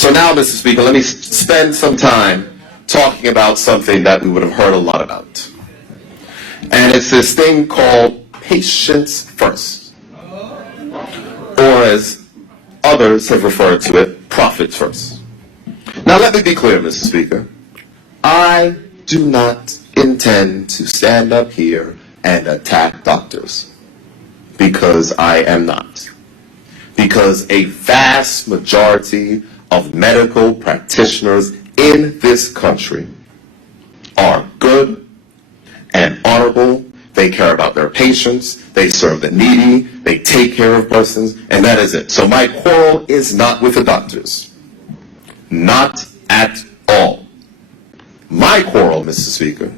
So now, Mr. Speaker, let me spend some time talking about something that we would have heard a lot about. And it's this thing called patients first. Or as others have referred to it, profits first. Now let me be clear, Mr. Speaker. I do not intend to stand up here and attack doctors. Because I am not. Because a vast majority of medical practitioners in this country are good and honorable. They care about their patients. They serve the needy. They take care of persons. And that is it. So my quarrel is not with the doctors. Not at all. My quarrel, Mr. Speaker,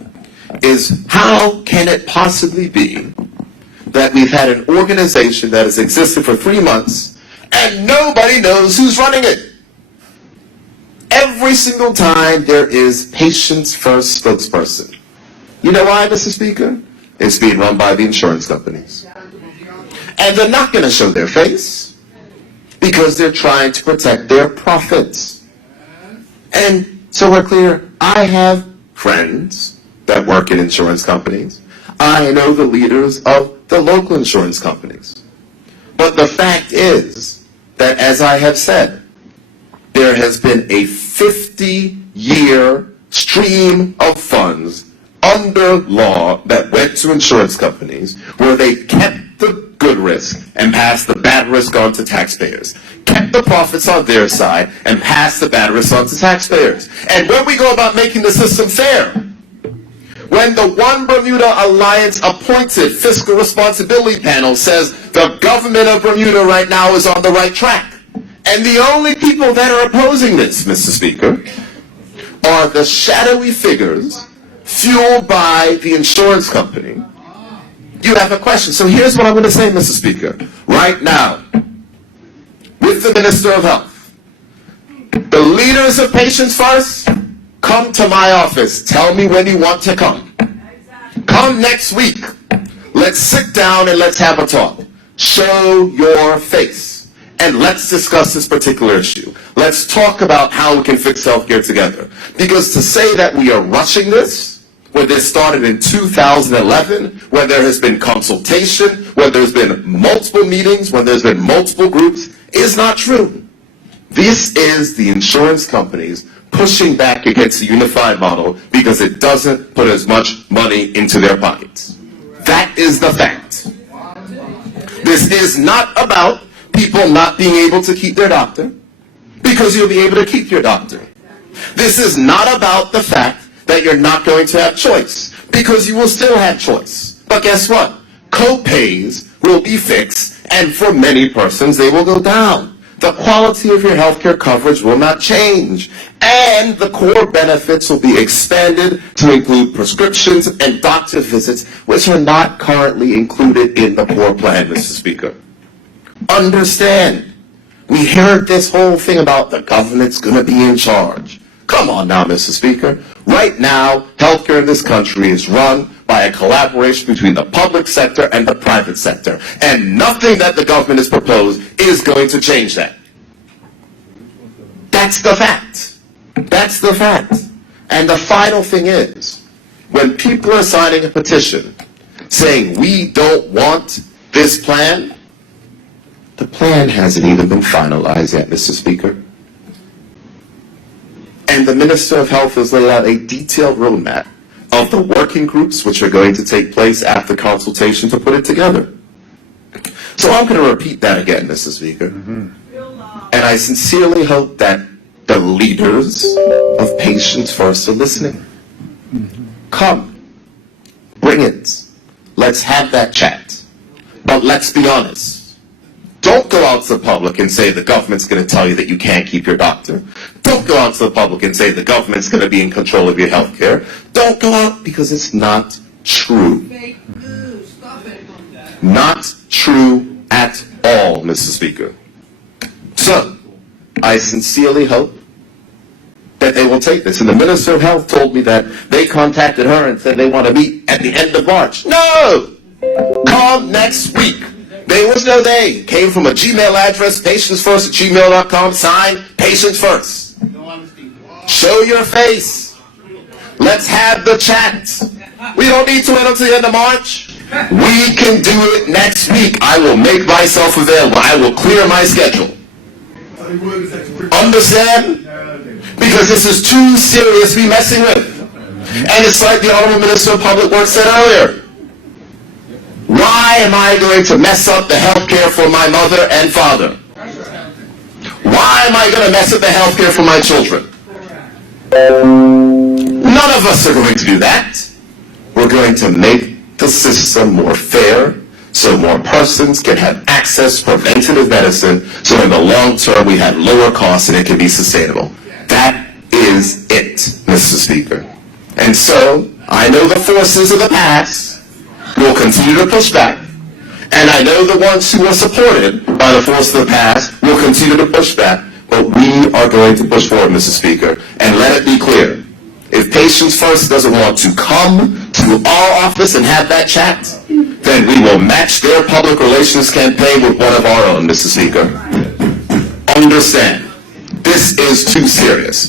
is how can it possibly be that we've had an organization that has existed for 3 months and nobody knows who's running it? Every single time there is patients first spokesperson. You know why, Mr. Speaker? It's being run by the insurance companies. And they're not going to show their face because they're trying to protect their profits. And so we're clear, I have friends that work in insurance companies. I know the leaders of the local insurance companies. But the fact is that, as I have said, there has been a 50-year stream of funds under law that went to insurance companies where they kept the good risk and passed the bad risk on to taxpayers, kept the profits on their side and passed the bad risk on to taxpayers. And when we go about making the system fair, when the One Bermuda Alliance appointed fiscal responsibility panel says the government of Bermuda right now is on the right track, and the only people that are opposing this, Mr. Speaker, are the shadowy figures fueled by the insurance company, you have a question. So here's what I'm going to say, Mr. Speaker. Right now, with the Minister of Health, the leaders of Patients First, come to my office. Tell me when you want to come. Come next week. Let's sit down and let's have a talk. Show your face. And let's discuss this particular issue. Let's talk about how we can fix healthcare together. Because to say that we are rushing this, when this started in 2011, when there has been consultation, when there's been multiple meetings, when there's been multiple groups, is not true. This is the insurance companies pushing back against the unified model because it doesn't put as much money into their pockets. That is the fact. This is not about people not being able to keep their doctor, because you'll be able to keep your doctor. This is not about the fact that you're not going to have choice, because you will still have choice. But guess what? Co-pays will be fixed, and for many persons, they will go down. The quality of your healthcare coverage will not change, and the core benefits will be expanded to include prescriptions and doctor visits, which are not currently included in the core plan, Mr. Speaker. Understand, we heard this whole thing about the government's going to be in charge. Come on now, Mr. Speaker. Right now, healthcare in this country is run by a collaboration between the public sector and the private sector. And nothing that the government has proposed is going to change that. That's the fact. That's the fact. And the final thing is, when people are signing a petition saying we don't want this plan, the plan hasn't even been finalized yet, Mr. Speaker. And the Minister of Health has laid out a detailed roadmap of the working groups which are going to take place after consultation to put it together. So I'm going to repeat that again, Mr. Speaker. And I sincerely hope that the leaders of Patients First are listening. Come. Bring it. Let's have that chat. But let's be honest. Don't go out to the public and say the government's going to tell you that you can't keep your doctor. Don't go out to the public and say the government's going to be in control of your health care. Don't go out, because it's not true. Fake news. Stop it. Not true at all, Mr. Speaker. So, I sincerely hope that they will take this. And the Minister of Health told me that they contacted her and said they want to meet at the end of March. No! Come next week. There was no they. Came from a Gmail address, patientsfirst@gmail.com, signed, Patients First. Show your face. Let's have the chat. We don't need to wait until the end of March. We can do it next week. I will make myself available. I will clear my schedule. Understand? Because this is too serious to be messing with. And it's like the Honorable Minister of Public Works said earlier. Why am I going to mess up the health care for my mother and father? Why am I going to mess up the health care for my children? None of us are going to do that. We're going to make the system more fair so more persons can have access to preventative medicine so in the long term we have lower costs and it can be sustainable. That is it, Mr. Speaker. And so, I know the forces of the past will continue to push back, and I know the ones who are supported by the forces of the past will continue to push back, but we are going to push forward, Mr. Speaker, and let it be clear. If Patients First doesn't want to come to our office and have that chat, then we will match their public relations campaign with one of our own, Mr. Speaker. Understand, this is too serious.